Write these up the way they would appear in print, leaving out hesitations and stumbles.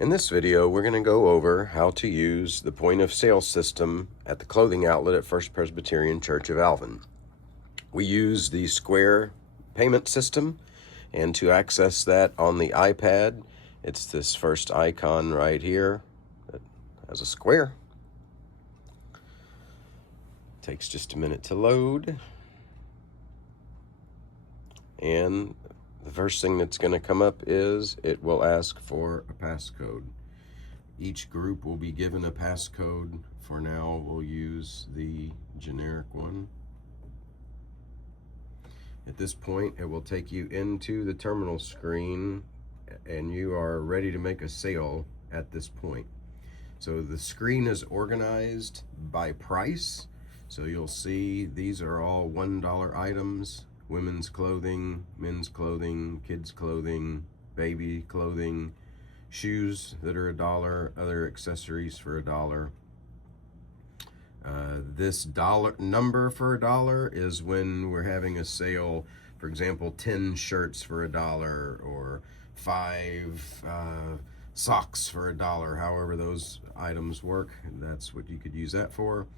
In this video, we're going to go over how to use the point of sale system at the clothing outlet at First Presbyterian Church of Alvin. We use the Square payment system, and to access that on the iPad, it's this first icon right here that has a square. Takes just a minute to load. And the first thing that's going to come up is it will ask for a passcode. Each group will be given a passcode. For now, we'll use the generic one. At this point, it will take you into the terminal screen, and you are ready to make a sale at this point. So the screen is organized by price. So you'll see these are all $1 items: women's clothing, men's clothing, kids clothing, baby clothing, shoes that are $1, other accessories for $1. This dollar number for $1 is when we're having a sale. For example, 10 shirts for $1, or 5 socks for $1. However those items work, that's what you could use that for.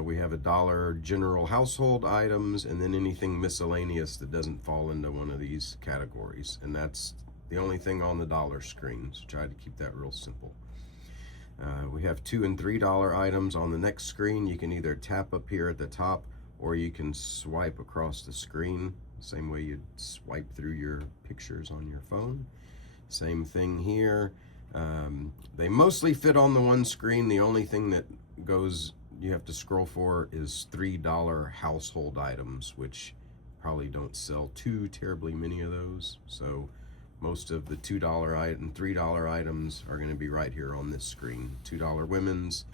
We have $1 general household items, and then anything miscellaneous that doesn't fall into one of these categories. And that's the only thing on the dollar screen, so try to keep that real simple. We have $2 and $3 items on the next screen. You can either tap up here at the top, or you can swipe across the screen, same way you'd swipe through your pictures on your phone. Same thing here. They mostly fit on the one screen. The only thing that you have to scroll for is $3 household items, which probably don't sell too terribly many of those. So most of the $2 and $3 items are going to be right here on this screen. $2 women's,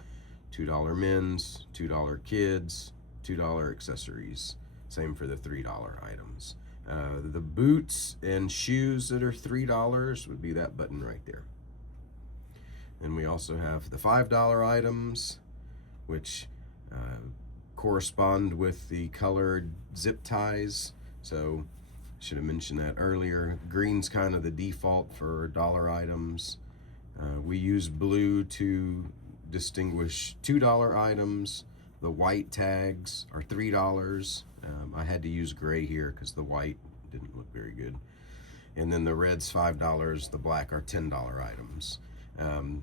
$2 men's, $2 kids, $2 accessories. Same for the $3 items. The boots and shoes that are $3 would be that button right there. And we also have the $5 items, which correspond with the colored zip ties. So should have mentioned that earlier. Green's kind of the default for $1 items. We use blue to distinguish $2 items. The white tags are $3. I had to use gray here because the white didn't look very good. And then the red's $5, the black are $10 items.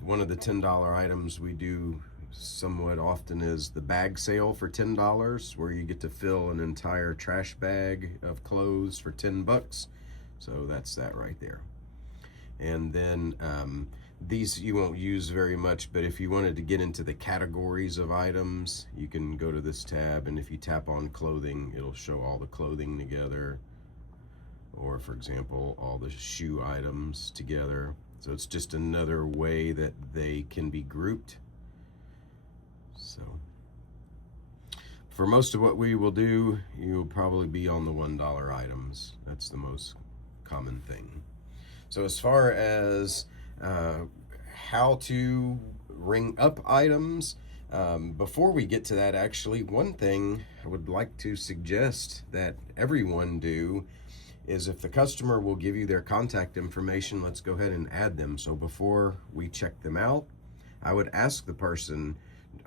One of the $10 items we do somewhat often is the bag sale for $10, where you get to fill an entire trash bag of clothes for $10. So that's that right there. And then these you won't use very much, but if you wanted to get into the categories of items, you can go to this tab, and if you tap on clothing, it'll show all the clothing together, or for example, all the shoe items together. So it's just another way that they can be grouped. So for most of what we will do, you'll probably be on the $1 items. That's the most common thing. So as far as how to ring up items, before we get to that, actually, one thing I would like to suggest that everyone do is, if the customer will give you their contact information, let's go ahead and add them. So before we check them out, I would ask the person,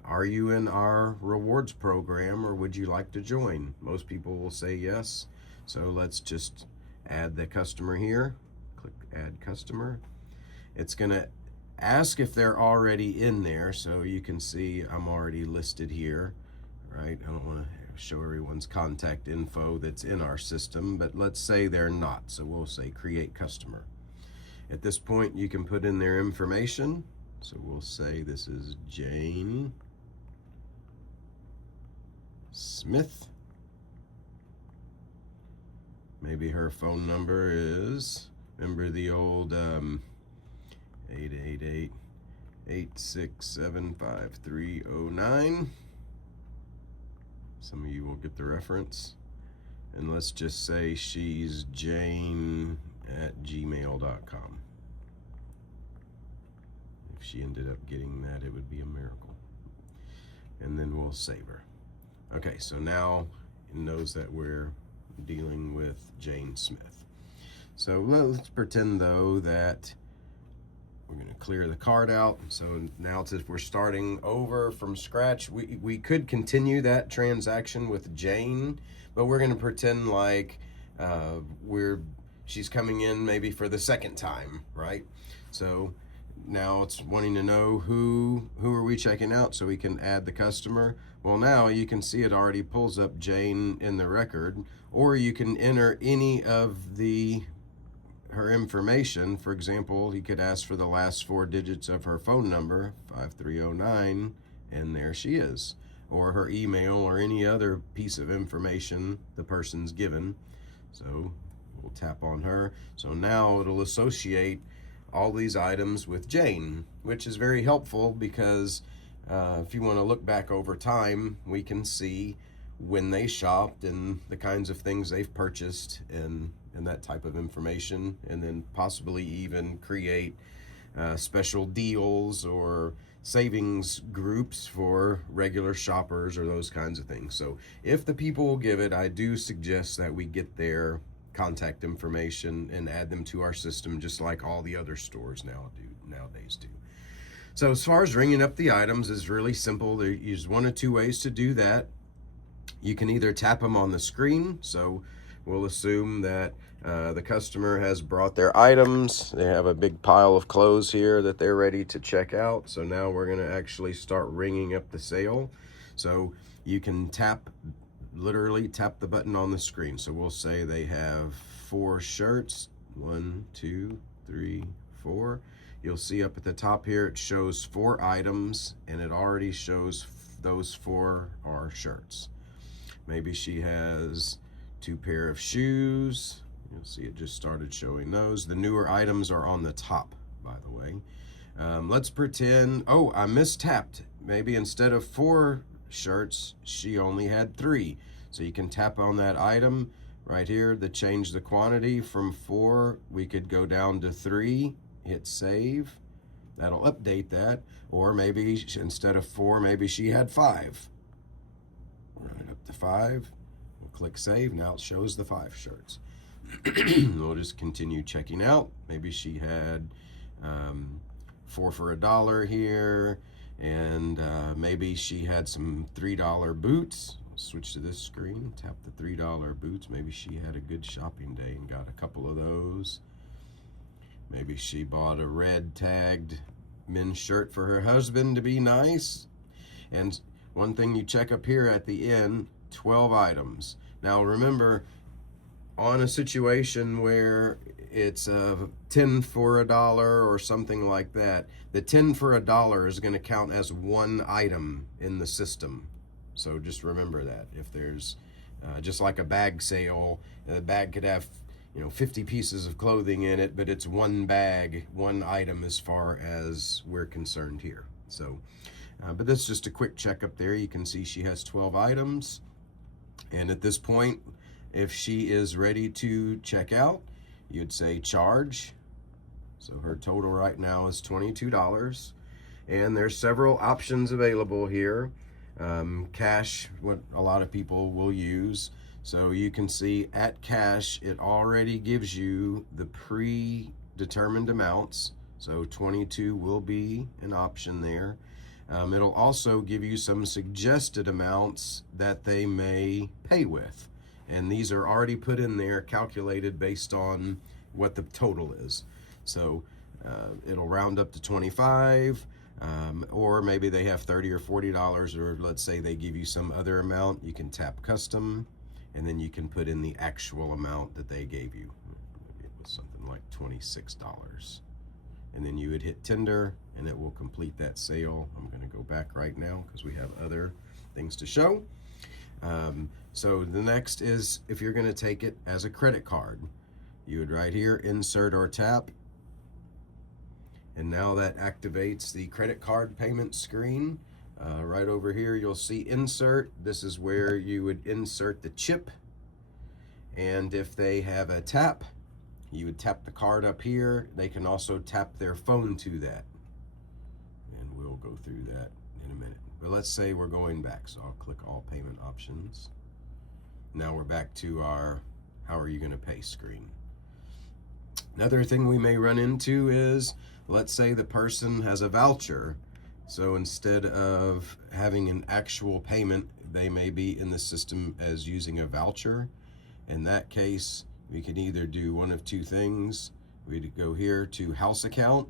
are you in our rewards program, or would you like to join? Most people will say yes. So let's just add the customer here. Click add customer. It's going to ask if they're already in there. So you can see I'm already listed here, right? I don't want to show everyone's contact info that's in our system, but let's say they're not. So we'll say create customer. At this point, you can put in their information. So we'll say this is Jane Smith. Maybe her phone number is, remember the old 888-867-5309. Some of you will get the reference. And let's just say she's jane@gmail.com. If she ended up getting that, it would be a miracle. And then we'll save her. Okay, so now it knows that we're dealing with Jane Smith. So let's pretend though that We're going to clear the card out. So now since we're starting over from scratch, we could continue that transaction with Jane, but we're going to pretend like she's coming in maybe for the second time, right? So now it's wanting to know who are we checking out so we can add the customer. Well, now you can see it already pulls up Jane in the record, or you can enter any of her information. For example, he could ask for the last 4 digits of her phone number, 5309, and there she is, or her email, or any other piece of information the person's given. So we'll tap on her. So now it'll associate all these items with Jane, which is very helpful because if you want to look back over time, we can see when they shopped and the kinds of things they've purchased and that type of information, and then possibly even create special deals or savings groups for regular shoppers or those kinds of things. So if the people will give it, I do suggest that we get their contact information and add them to our system, just like all the other stores nowadays do. So as far as ringing up the items is really simple. There's 1 of 2 ways to do that. You can either tap them on the screen. So we'll assume that the customer has brought their items. They have a big pile of clothes here that they're ready to check out. So now we're going to actually start ringing up the sale. So you can literally tap the button on the screen. So we'll say they have 4 shirts. 1, 2, 3, 4. You'll see up at the top here it shows 4 items, and it already shows those 4 are shirts. Maybe she has 2 pair of shoes. You'll see it just started showing those. The newer items are on the top, by the way. Let's pretend, I mistapped. Maybe instead of 4 shirts, she only had 3. So you can tap on that item right here to change the quantity from 4. We could go down to 3, hit save. That'll update that. Or maybe instead of 4, maybe she had 5. Run it up to 5. We'll click save. Now it shows the 5 shirts. We'll just continue checking out. Maybe she had 4 for $1 here, and maybe she had some $3 boots. Switch to this screen, tap the $3 boots. Maybe she had a good shopping day and got a couple of those. Maybe she bought a red tagged men's shirt for her husband to be nice. And one thing you check up here at the end, 12 items. Now remember, on a situation where it's 10 for $1 or something like that, the 10 for $1 is going to count as 1 item in the system. So just remember that. If there's just like a bag sale, the bag could have 50 pieces of clothing in it, but it's 1 bag, 1 item as far as we're concerned here. So but that's just a quick check up there. You can see she has 12 items, and at this point, if she is ready to check out, you'd say charge. So her total right now is $22, and there's several options available here. Cash, what a lot of people will use. So you can see at cash, it already gives you the predetermined amounts. So 22 will be an option there. It'll also give you some suggested amounts that they may pay with. And these are already put in there, calculated based on what the total is. So it'll round up to 25, or maybe they have $30 or $40, or let's say they give you some other amount. You can tap custom, and then you can put in the actual amount that they gave you. Maybe it was something like $26. And then you would hit tender, and it will complete that sale. I'm going to go back right now because we have other things to show. So the next is if you're going to take it as a credit card. You would right here insert or tap, and now that activates the credit card payment screen. Right over here you'll see insert. This is where you would insert the chip, and if they have a tap, you would tap the card up here. They can also tap their phone to that, and we'll go through that in a minute. But let's say we're going back, so I'll click all payment options. Now we're back to our how are you going to pay screen. Another thing we may run into is, let's say the person has a voucher. So instead of having an actual payment, they may be in the system as using a voucher. In that case, we can either do one of two things. We'd go here to house account.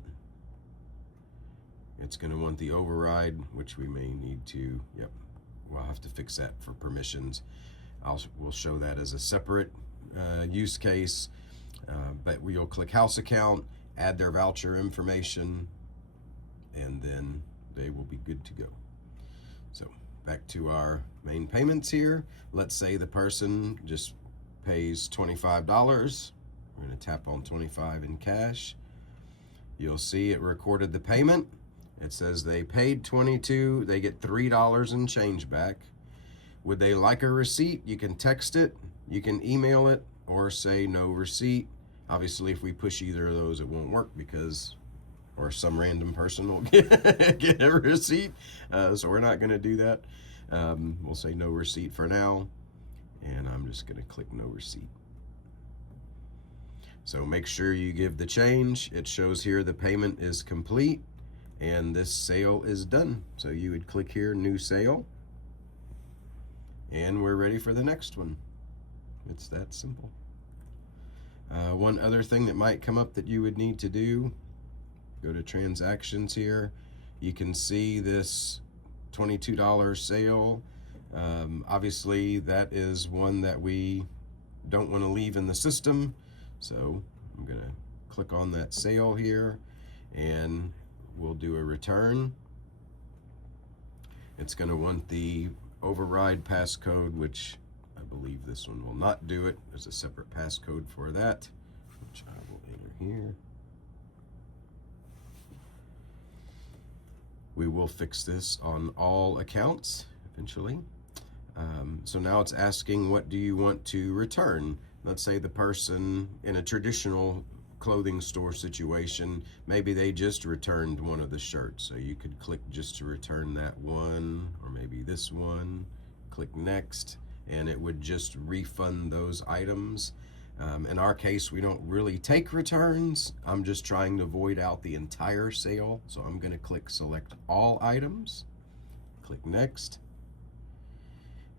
It's going to want the override, which we may need to, we'll have to fix that for permissions. We'll show that as a separate use case, but we'll click house account, add their voucher information, and then they will be good to go. So back to our main payments here. Let's say the person just pays $25. We're going to tap on 25 in cash. You'll see it recorded the payment. It says they paid $22. They get $3 in change back. Would they like a receipt? You can text it, you can email it, or say no receipt. Obviously, if we push either of those, it won't work because, or some random person will get a receipt. So we're not going to do that. We'll say no receipt for now, and I'm just going to click no receipt. So make sure you give the change. It shows here the payment is complete and this sale is done. So you would click here, new sale, and we're ready for the next one. It's that simple. One other thing that might come up that you would need to do, go to transactions here. You can see this $22 sale. Obviously that is one that we don't want to leave in the system. So I'm going to click on that sale here and we'll do a return. It's going to want the override passcode, which I believe this one will not do it. There's a separate passcode for that, which I will enter here. We will fix this on all accounts eventually. So now it's asking, what do you want to return? Let's say the person in a traditional clothing store situation, maybe they just returned one of the shirts. So you could click just to return that one, or maybe this one, click next, and it would just refund those items. In our case, we don't really take returns. I'm just trying to void out the entire sale. So I'm going to click select all items, click next.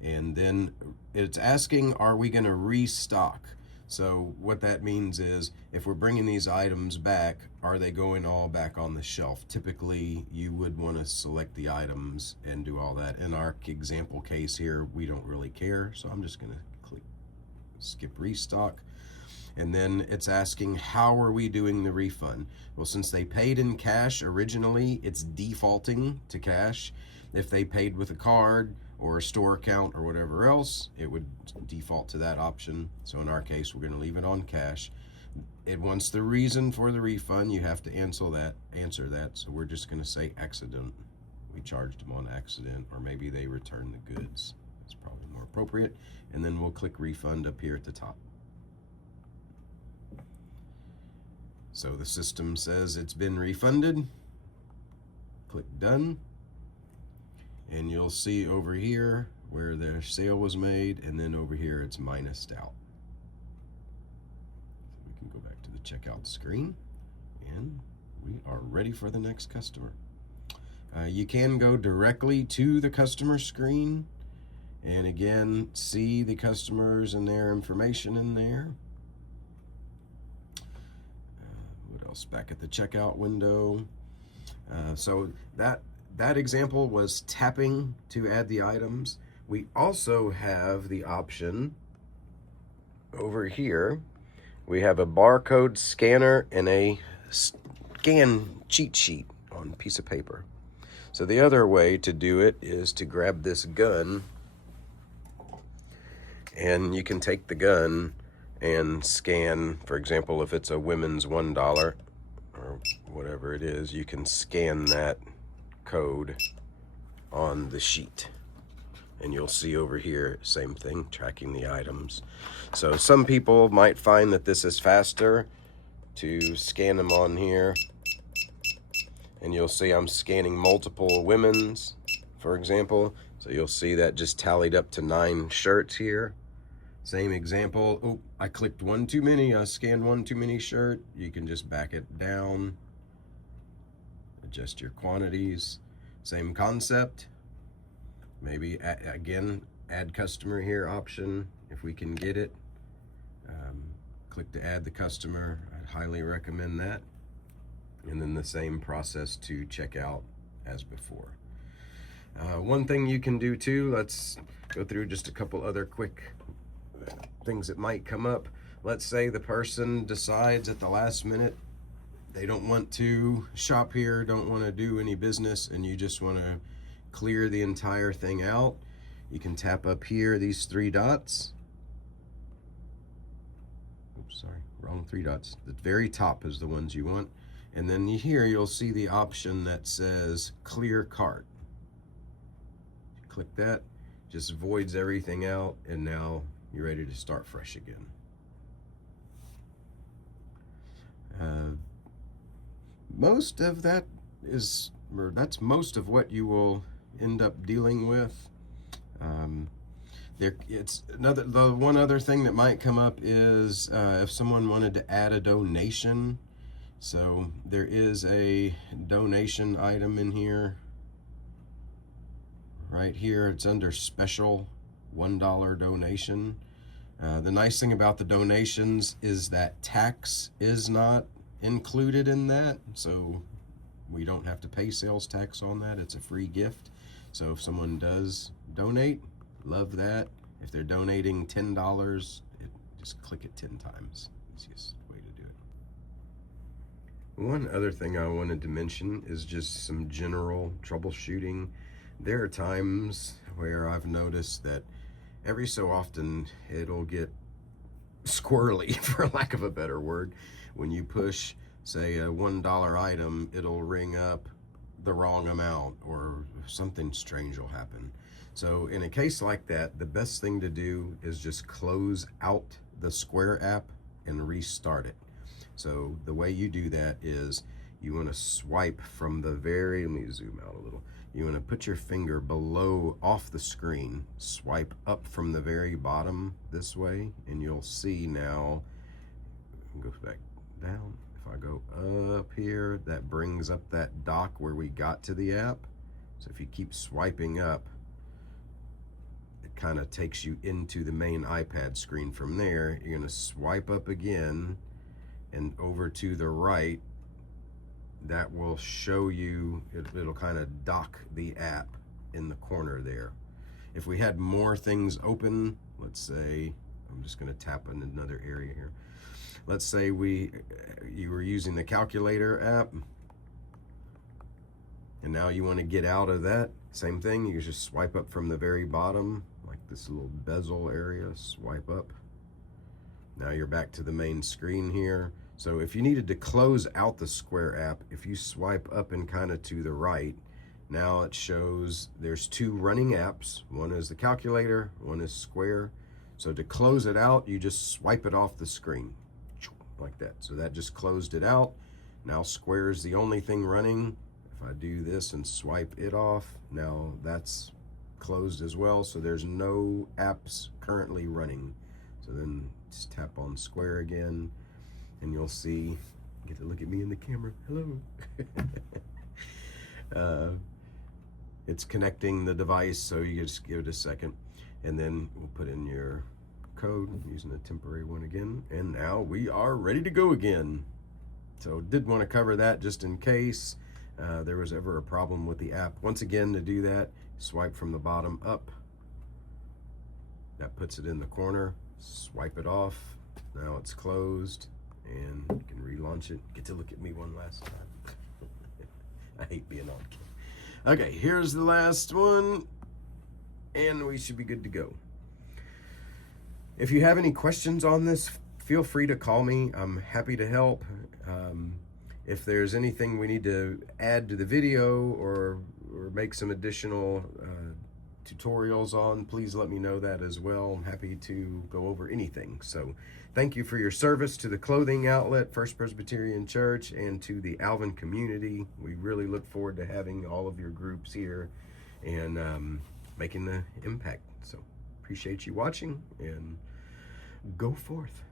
And then it's asking, are we going to restock? So what that means is, if we're bringing these items back, are they going all back on the shelf? Typically, you would want to select the items and do all that. In our example case here, we don't really care. So I'm just going to click skip restock. And then it's asking, how are we doing the refund? Well, since they paid in cash originally, it's defaulting to cash. If they paid with a card or a store account or whatever else, it would default to that option. So in our case, we're going to leave it on cash. It wants the reason for the refund. You have to answer that. So we're just going to say accident. We charged them on accident, or maybe they returned the goods. It's probably more appropriate. And then we'll click refund up here at the top. So the system says it's been refunded. Click done. And you'll see over here where their sale was made, and then over here it's minused out. So we can go back to the checkout screen, and we are ready for the next customer. You can go directly to the customer screen, and again, see the customers and their information in there. What else? Back at the checkout window. So that example was tapping to add the items. We also have the option over here. We have a barcode scanner and a scan cheat sheet on a piece of paper. So the other way to do it is to grab this gun, and you can take the gun and scan, for example, if it's a women's $1 or whatever it is, you can scan that code on the sheet, and you'll see over here, same thing, tracking the items. So some people might find that this is faster to scan them on here, and you'll see I'm scanning multiple women's, for example. So you'll see that just tallied up to 9 shirts here. Same example. Oh, I clicked one too many. I scanned one too many shirt. You can just back it down, adjust your quantities. Same concept. Maybe again, add customer here option if we can get it. Click to add the customer. I'd highly recommend that. And then the same process to check out as before. One thing you can do too, let's go through just a couple other quick things that might come up. Let's say the person decides at the last minute they don't want to shop here, don't want to do any business, and you just want to clear the entire thing out. You can tap up here, these three dots. Oops, sorry, wrong three dots. The very top is the ones you want. And then here you'll see the option that says clear cart. Click that, just voids everything out, and now you're ready to start fresh again. Most of that is, or that's most of what you will end up dealing with. The one other thing that might come up is if someone wanted to add a donation. So there is a donation item in here. Right here, it's under special $1 donation. The nice thing about the donations is that tax is not included in that, so we don't have to pay sales tax on that. It's a free gift. So if someone does donate, love that. If they're donating $10, just click it 10 times. Easiest way to do it. One other thing I wanted to mention is just some general troubleshooting. There are times where I've noticed that every so often it'll get squirrely, for lack of a better word. When you push, say, a $1 item, it'll ring up the wrong amount or something strange will happen. So in a case like that, the best thing to do is just close out the Square app and restart it. So the way you do that is you want to swipe from the very, let me zoom out a little. You want to put your finger below off the screen, swipe up from the very bottom this way, and you'll see now, go back down. If I go up here, that brings up that dock where we got to the app. So if you keep swiping up, it kind of takes you into the main iPad screen. From there, you're going to swipe up again and over to the right. That will show you, it'll kind of dock the app in the corner there. If we had more things open, let's say, I'm just going to tap in another area here. Let's say you were using the calculator app, and now you want to get out of that. Same thing, you just swipe up from the very bottom, like this little bezel area, swipe up. Now you're back to the main screen here. So if you needed to close out the Square app, if you swipe up and kind of to the right, now it shows there's two running apps. One is the calculator, one is Square. So to close it out, you just swipe it off the screen, like that. So that just closed it out. Now Square is the only thing running. If I do this and swipe it off, now that's closed as well. So there's no apps currently running. So then just tap on Square again, and you'll see, get to look at me in the camera, hello. It's connecting the device, so you just give it a second, and then we'll put in your code using a temporary one again, and now we are ready to go again. So did want to cover that just in case there was ever a problem with the app. Once again, to do that, swipe from the bottom up. That puts it in the corner. Swipe it off. Now it's closed, and you can relaunch it. Get to look at me one last time. I hate being on camera. Okay, here's the last one, and we should be good to go. If you have any questions on this, feel free to call me. I'm happy to help. If there's anything we need to add to the video or make some additional tutorials on, please let me know that as well. I'm happy to go over anything. So thank you for your service to the clothing outlet, First Presbyterian Church, and to the Alvin community. We really look forward to having all of your groups here and making the impact. So appreciate you watching, and Go forth.